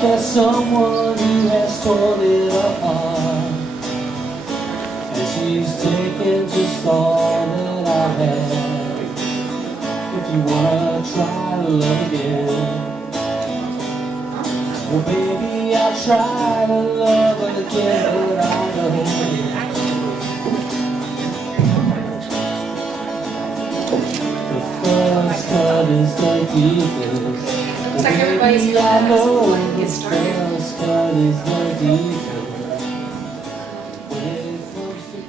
there's someone who has torn it apart, and she's taken just all that I have. If you wanna try to love again, well baby, I'll try to love again, but I know the first cut is the deepest. Looks like everybody's here, so we'll get started.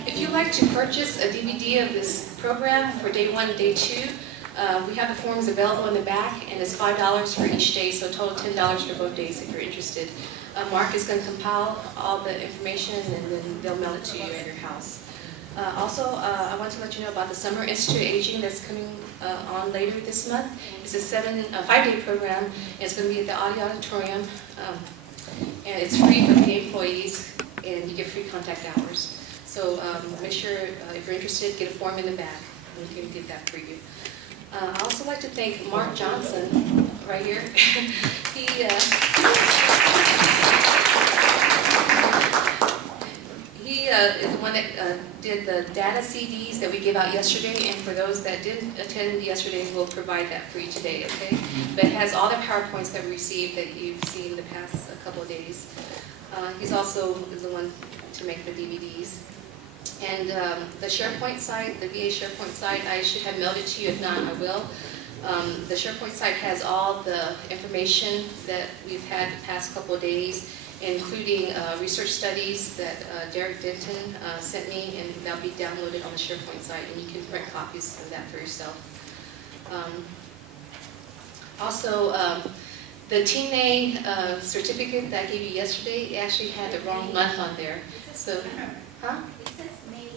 If you'd like to purchase a DVD of this program for day 1 and day 2, we have the forms available in the back, and it's $5 for each day, so a total $10 for both days if you're interested. Marc is going to compile all the information, and then they'll mail it to you at your house. Also, I want to let you know about the Summer Institute Aging that's coming on later this month. It's a 5-day program, and it's going to be at the Auditorium, and it's free for the employees, and you get free contact hours. So make sure, if you're interested, get a form in the back, and we can get that for you. I'd also like to thank Marc Johnson, right here. He is the one that did the data CDs that we gave out yesterday, and for those that didn't attend yesterday, we'll provide that for you today, okay? But it has all the PowerPoints that we received that you've seen the past couple of days. He's also the one to make the DVDs. And the SharePoint site, the VA SharePoint site, I should have mailed it to you. If not, I will. The SharePoint site has all the information that we've had the past couple of days, including research studies that Derek Denton sent me, and that'll be downloaded on the SharePoint site, and you can print copies of that for yourself. Also, the TNA certificate that I gave you yesterday, it actually had the wrong month on there. So, huh? It says May.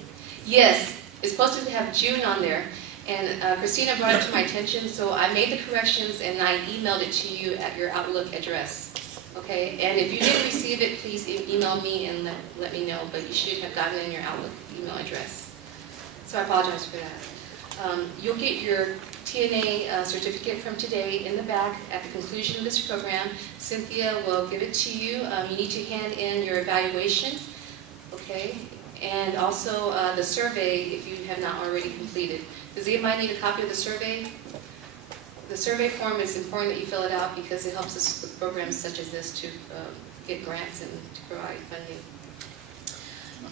Yes, it's supposed to have June on there. And Christina brought it to my attention, so I made the corrections and I emailed it to you at your Outlook address. Okay, and if you didn't receive it, please email me and let me know, but you should have gotten it in your Outlook email address. So I apologize for that. You'll get your TNA certificate from today in the back at the conclusion of this program. Cynthia will give it to you. You need to hand in your evaluation, okay, and also the survey if you have not already completed. Does anybody need a copy of the survey? The survey form is important that you fill it out because it helps us with programs such as this to get grants and to provide funding.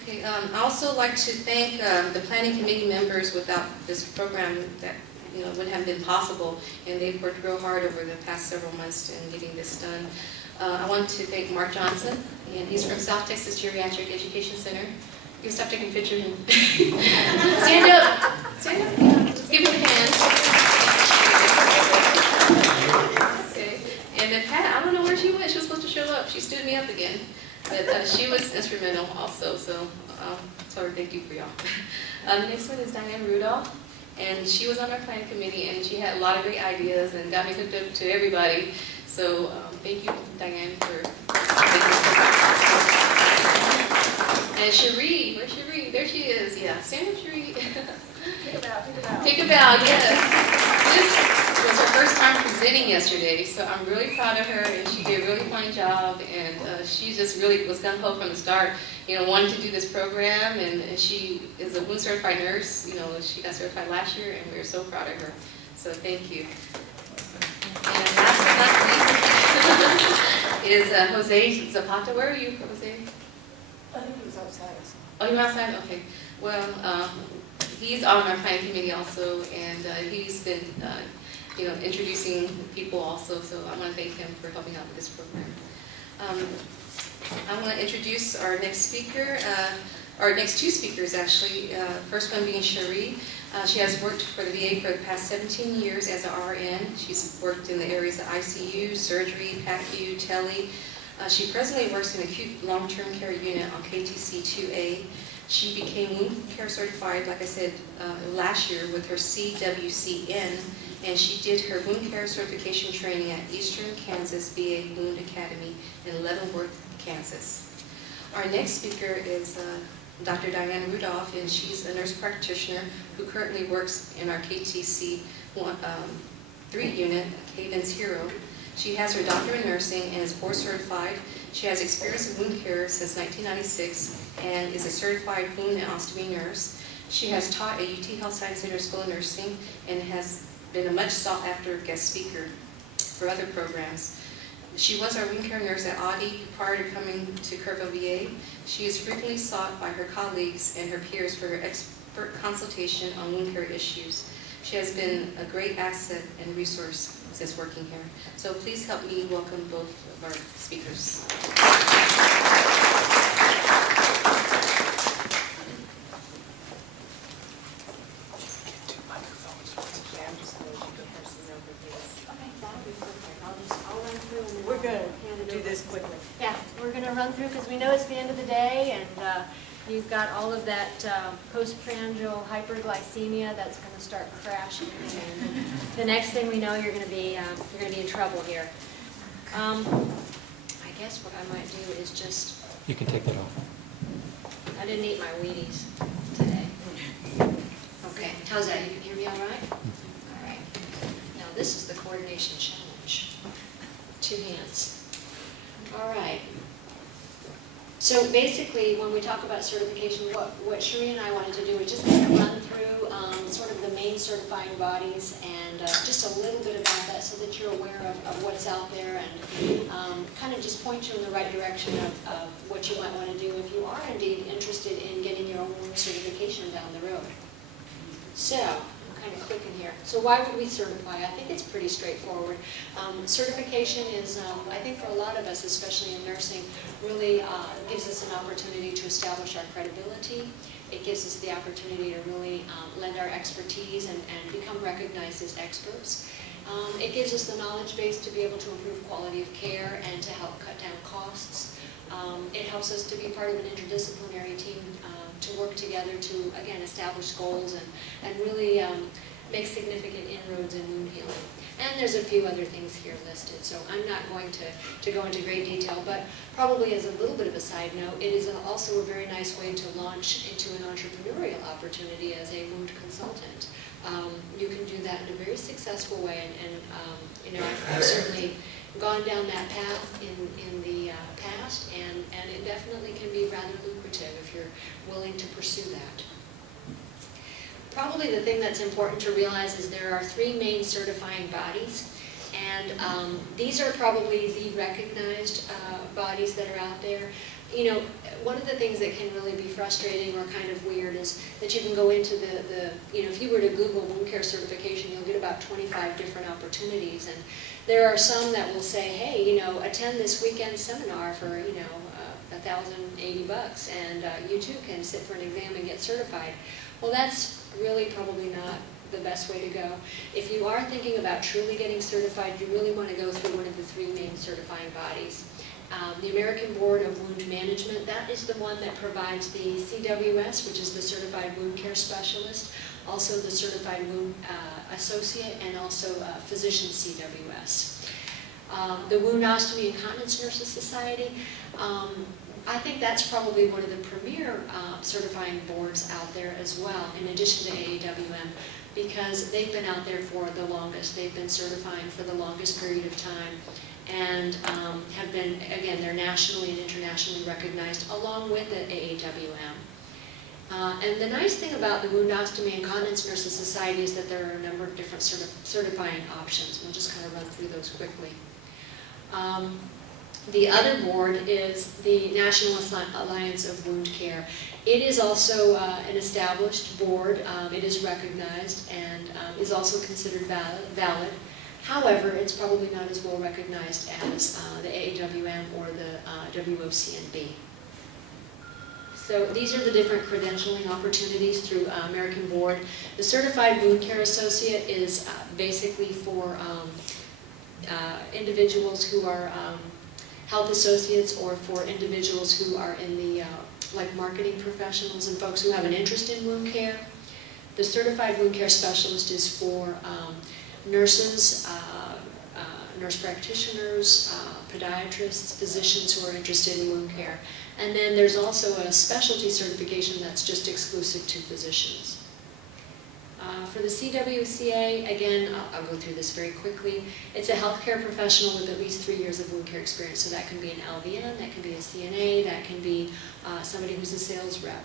Okay, I also like to thank the planning committee members. Without this program, that wouldn't have been possible, and they've worked real hard over the past several months in getting this done. I want to thank Marc Johnson, and he's from South Texas Geriatric Education Center. You can stop taking a picture of him. Stand up. Stand up. Yeah. Let's give him a hand. Okay. And then Pat, I don't know where she went. She was supposed to show up. She stood me up again. But she was instrumental also, so tell her thank you for y'all. The next one is Dianne Rudolph, and she was on our planning committee, and she had a lot of great ideas and got me hooked up to everybody. So thank you, Dianne, for and Sheree, where's Sheree? There she is. Yeah, stand up, Sheree. Take a bow, take a bow. Take a bow, yes. This was her first time presenting yesterday, so I'm really proud of her, and she did a really fine job, and she just really was gung-ho from the start, wanting to do this program, and she is a wound certified nurse. She got certified last year, and we are so proud of her. So thank you. And last but not least is Jose Zapata. Where are you, Jose? I think he was outside. Oh, you're outside? Okay. Well, he's on our planning committee also, and he's been, introducing people also, so I want to thank him for helping out with this program. I want to introduce our next speaker, our next two speakers actually. First one being Sheree. She has worked for the VA for the past 17 years as an RN. She's worked in the areas of ICU, surgery, PACU, tele. She presently works in acute long-term care unit on KTC 2A. She became Woundcare certified, like I said, last year with her CWCN, and she did her Woundcare certification training at Eastern Kansas VA Wound Academy in Leavenworth, Kansas. Our next speaker is Dr. Dianne Rudolph, and she's a nurse practitioner who currently works in our KTC 3 unit, Haven's Hero. She has her doctorate in nursing and is board certified. She has experience in wound care since 1996 and is a certified wound and ostomy nurse. She has taught at UT Health Science Center School of Nursing and has been a much sought after guest speaker for other programs. She was our wound care nurse at Audi prior to coming to Kerrville, VA. She is frequently sought by her colleagues and her peers for her expert consultation on wound care issues. She has been a great asset and resource since working here. So please help me welcome both of our speakers. We're going to do this quickly. Yeah, we're going to run through because we know it's the end of the day, and you've got all of that postprandial hyperglycemia that's going to start crashing. And the next thing we know, you're going to be in trouble here. I guess what I might do is just. You can take that off. I didn't eat my Wheaties today. Okay, how's that? You can hear me all right? All right. Now this is the coordination challenge. 2 hands. All right. So basically, when we talk about certification, what Sheree and I wanted to do is just kind of run through sort of the main certifying bodies and just a little bit about that so that you're aware of what's out there and kind of just point you in the right direction of what you might want to do if you are indeed interested in getting your own certification down the road. So, I'm kind of quick in here. So why would we certify? I think it's pretty straightforward. Certification is, I think for a lot of us, especially in nursing, really gives us an opportunity to establish our credibility. It gives us the opportunity to really lend our expertise and become recognized as experts. It gives us the knowledge base to be able to improve quality of care and to help cut down costs. It helps us to be part of an interdisciplinary team to work together to, again, establish goals and really make significant inroads in wound healing. And there's a few other things here listed, so I'm not going to go into great detail, but probably as a little bit of a side note, it is also a very nice way to launch into an entrepreneurial opportunity as a wound consultant. You can do that in a very successful way, and you know, I've certainly gone down that path in the past, and it definitely can be rather lucrative if you're willing to pursue that. Probably the thing that's important to realize is there are 3 main certifying bodies, and these are probably the recognized bodies that are out there. You know, one of the things that can really be frustrating or kind of weird is that you can go into you know, if you were to Google wound care certification, you'll get about 25 different opportunities, and there are some that will say, hey, you know, attend this weekend seminar for, you know, $1,080, and you too can sit for an exam and get certified. Well, that's really probably not the best way to go. If you are thinking about truly getting certified, you really want to go through one of the 3 main certifying bodies. The American Board of Wound Management, that is the one that provides the CWS, which is the Certified Wound Care Specialist, also the Certified Wound Associate, and also Physician CWS. The Wound Ostomy and Continence Nurses Society, I think that's probably one of the premier certifying boards out there as well, in addition to AAWM, because they've been out there for the longest. They've been certifying for the longest period of time, and have been, again, they're nationally and internationally recognized along with the AAWM. And the nice thing about the Wound Ostomy and Continence Nurses Society is that there are a number of different certifying options. We'll just kind of run through those quickly. The other board is the National Alliance of Wound Care. It is also an established board. It is recognized and is also considered valid. However, it's probably not as well recognized as the AAWM or the WOCNB. So these are the different credentialing opportunities through American Board. The Certified Wound Care Associate is basically for individuals who are health associates, or for individuals who are in the like marketing professionals and folks who have an interest in wound care. The Certified Wound Care Specialist is for nurses, nurse practitioners, podiatrists, physicians who are interested in wound care. And then there's also a specialty certification that's just exclusive to physicians. For the CWCA, again, I'll go through this very quickly. It's a healthcare professional with at least 3 years of wound care experience. So that can be an LVN, that can be a CNA, that can be somebody who's a sales rep.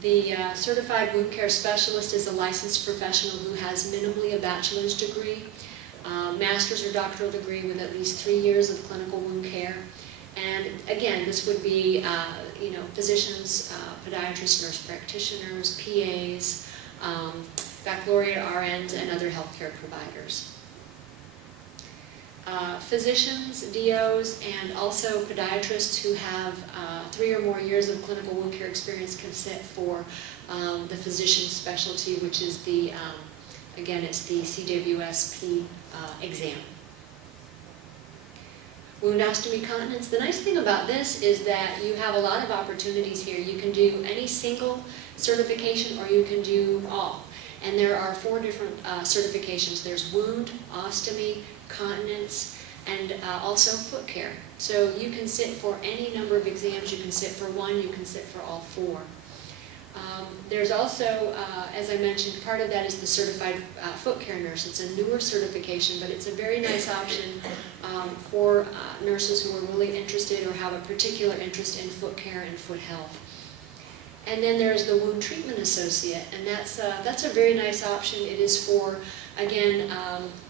The certified wound care specialist is a licensed professional who has minimally a bachelor's degree, master's or doctoral degree with at least 3 years of clinical wound care. And again, this would be, physicians, podiatrists, nurse practitioners, PAs, baccalaureate RNs, and other healthcare providers. Physicians, DOs, and also podiatrists who have 3 or more years of clinical wound care experience can sit for the physician specialty, which is the, again, it's the CWSP exam. Woundostomy continence. The nice thing about this is that you have a lot of opportunities here. You can do any single certification or you can do all. And there are 4 different certifications. There's wound, ostomy, continence, and also foot care. So you can sit for any number of exams. You can sit for 1, you can sit for all 4. There's also, as I mentioned, part of that is the certified foot care nurse. It's a newer certification, but it's a very nice option for nurses who are really interested or have a particular interest in foot care and foot health. And then there's the wound treatment associate, and that's a very nice option. It is for, again,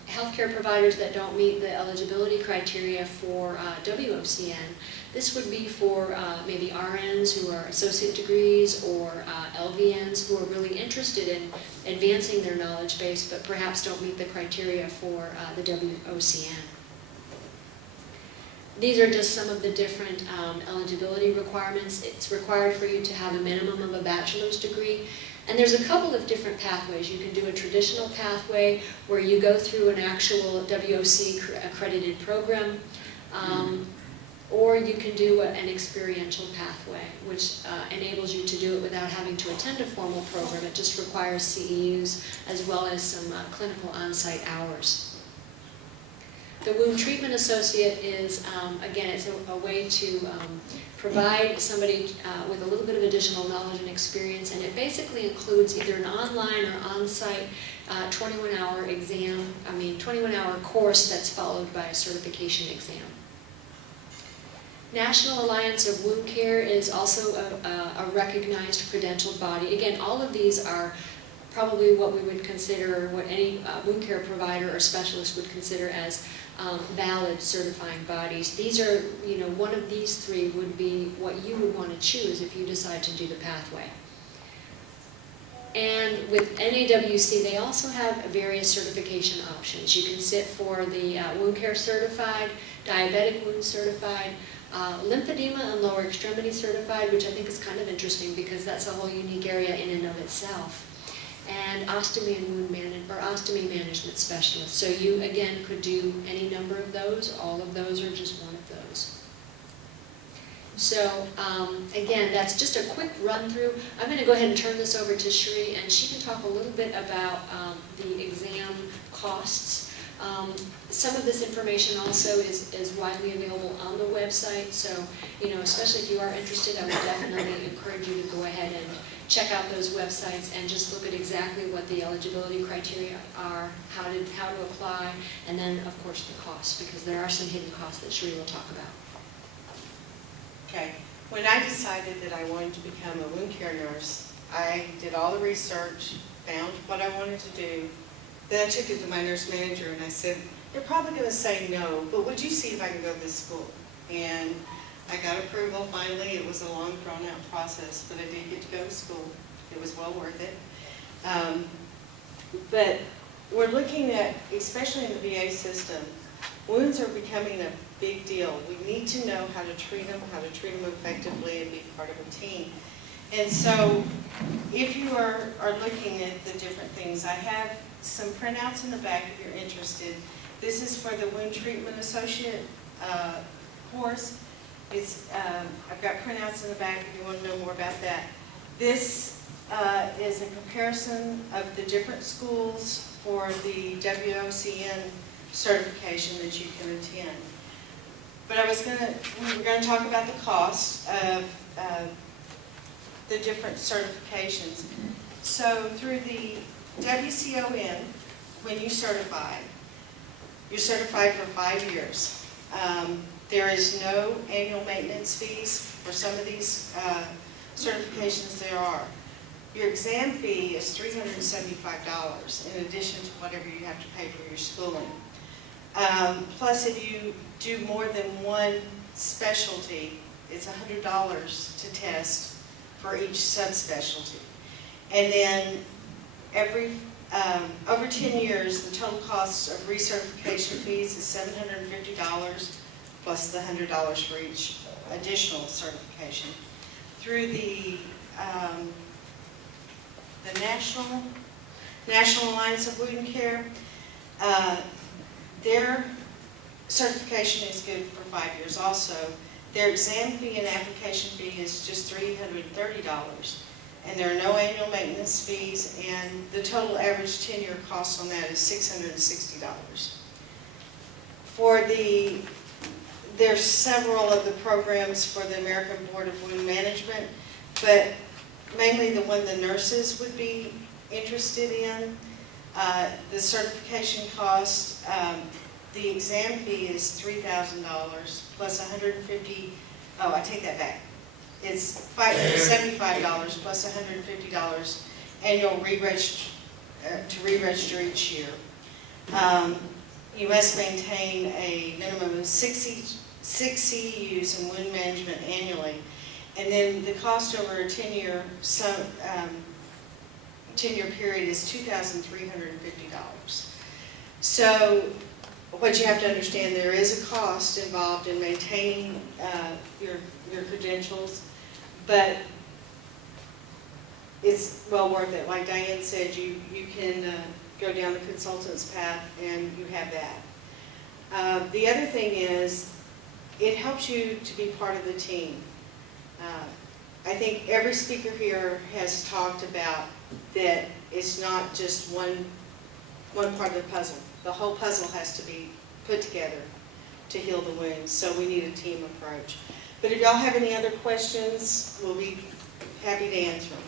healthcare providers that don't meet the eligibility criteria for WOCN. This would be for maybe RNs who are associate degrees or LVNs who are really interested in advancing their knowledge base but perhaps don't meet the criteria for the WOCN. These are just some of the different eligibility requirements. It's required for you to have a minimum of a bachelor's degree. And there's a couple of different pathways. You can do a traditional pathway where you go through an actual WOC accredited program, or you can do an experiential pathway, which enables you to do it without having to attend a formal program. It just requires CEUs as well as some clinical on-site hours. The wound treatment associate is, again, it's a way to provide somebody with a little bit of additional knowledge and experience, and it basically includes either an online or on-site 21-hour exam, 21-hour course that's followed by a certification exam. National Alliance of Wound Care is also a recognized credentialed body. Again, all of these are probably what we would consider, what any wound care provider or specialist would consider as valid certifying bodies. These are, one of these 3 would be what you would want to choose if you decide to do the pathway. And with NAWC, they also have various certification options. You can sit for the wound care certified, diabetic wound certified, lymphedema and lower extremity certified, which I think is kind of interesting because that's a whole unique area in and of itself. And ostomy and wound ostomy management specialist. So you, again, could do any number of those, all of those, or just one of those. So, again, that's just a quick run through. I'm going to go ahead and turn this over to Sheree, and she can talk a little bit about the exam costs. Some of this information also is widely available on the website, so, especially if you are interested, I would definitely encourage you to go ahead and check out those websites and just look at exactly what the eligibility criteria are, how to apply, and then, of course, the costs, because there are some hidden costs that Sheree will talk about. Okay. When I decided that I wanted to become a wound care nurse, I did all the research, found what I wanted to do. Then I took it to my nurse manager and I said, they're probably going to say no, but would you see if I can go to this school? And I got approval finally. It was a long, drawn-out process, but I did get to go to school. It was well worth it. But we're looking at, especially in the VA system, wounds are becoming a big deal. We need to know how to treat them effectively, and be part of a team. And so if you are looking at the different things, I have some printouts in the back if you're interested. This is for the Wound Treatment Associate course. I've got printouts in the back if you want to know more about that. This is a comparison of the different schools for the WOCN certification that you can attend. But we were going to talk about the cost of the different certifications. So through the WCON, when you certify, you're certified for 5 years. There is no annual maintenance fees. For some of these certifications there are. Your exam fee is $375 in addition to whatever you have to pay for your schooling. Plus, if you do more than one specialty, it's $100 to test for each subspecialty. And then over 10 years, the total cost of recertification fees is $750 plus the $100 for each additional certification. Through the National Alliance of Woundcare, their certification is good for 5 years also. Their exam fee and application fee is just $330, and there are no annual maintenance fees, and the total average 10-year cost on that is $660. There's several of the programs for the American Board of Wound Management, but mainly the one the nurses would be interested in. The certification cost, the exam fee is $3,000 plus $150. Oh, I take that back. It's $75 plus $150 annual to re-register each year. You must maintain a minimum of 6 CEUs in wound management annually, and then the cost over a 10-year period is $2,350. So what you have to understand, there is a cost involved in maintaining your credentials, but it's well worth it. Like Dianne said, you can go down the consultant's path and you have that. The other thing is, it helps you to be part of the team. I think every speaker here has talked about that it's not just one part of the puzzle. The whole puzzle has to be put together to heal the wounds, so we need a team approach. But if y'all have any other questions, we'll be happy to answer them.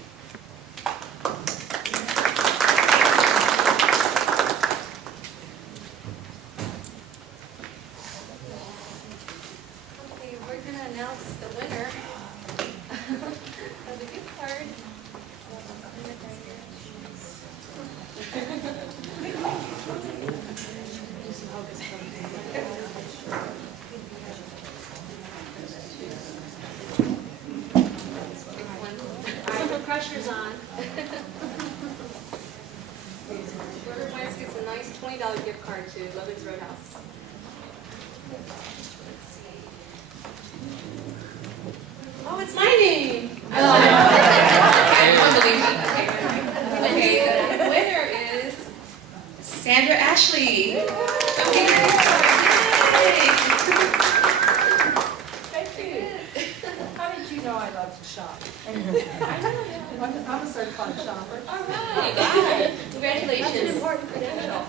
Okay, we're going to announce the winner of the gift card. Pressure's on. Whoever wins gets a nice $20 gift card to Logan's Roadhouse. Let's see. Oh, it's my name. I don't believe me. Okay, the winner is Sandra Ashley. How did you know I love to shop? I'm a certified shopper. All right. Congratulations. That's an important credential.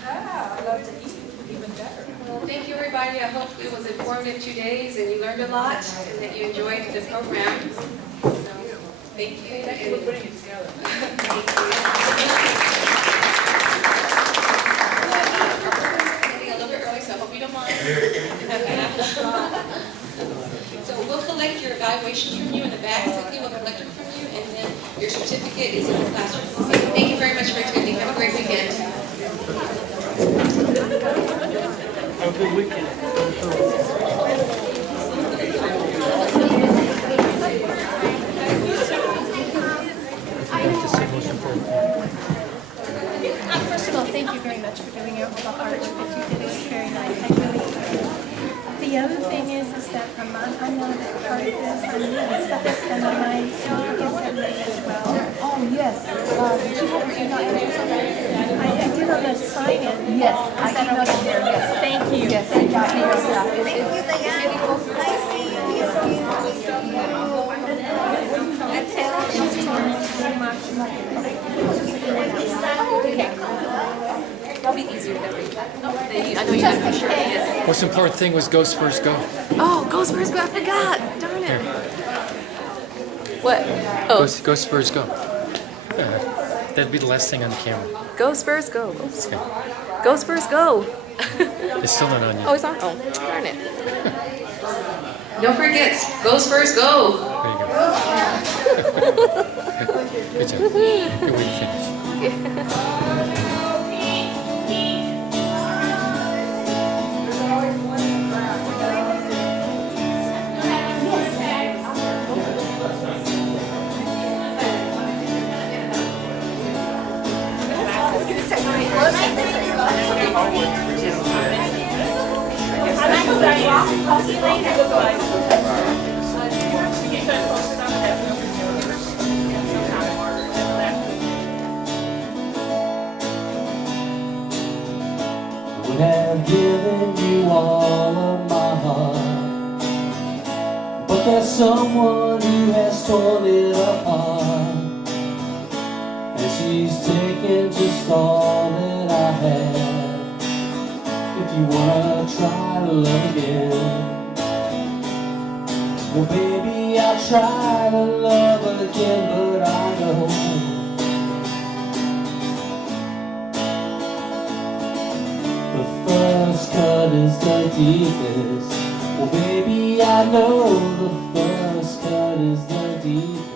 Yeah, I love to eat even better. Well, thank you, everybody. I hope it was informative 2 days and you learned a lot and that you enjoyed the program. So, thank you. Thank you for putting it together. Thank you. Ending a little bit early, so I hope you don't mind. So we'll collect your evaluations from you in the back. Cynthia will collect them from you, and then your certificate is in the classroom. Thank you very much for attending. Have a great weekend. Have a good weekend. First of all, thank you very much for doing it with the heart that you did. It was very nice. I really enjoyed it. The other thing is that I'm not part of this. I'm really stuck, and my CWCN as well. Oh, yes. Did you have your email address already? I did on the sign-in. Yes, I emailed it there, yes. Thank you. Yes, I got it. Thank you, Dianne. Nice seeing That'll be easier than read. I know you have to be sure it is. Most important thing was go Spurs go. Oh, go Spurs, go. I forgot. Darn it. Here. What? Oh, Go Spurs, go. That'd be the last thing on the camera. go Spurs, go. Oops. Go Spurs, go. It's still not on yet. Oh, it's on. Oh, darn it. Don't forget, go Spurs, go. There you go. Good job. Good way to finish. Would have given you all of my heart, but there's someone who has torn it apart, and she's taken just all that I have. If you wanna try to love again, well baby, I'll try to love again, but I know the first cut is the deepest. Well baby, I know the first cut is the deepest.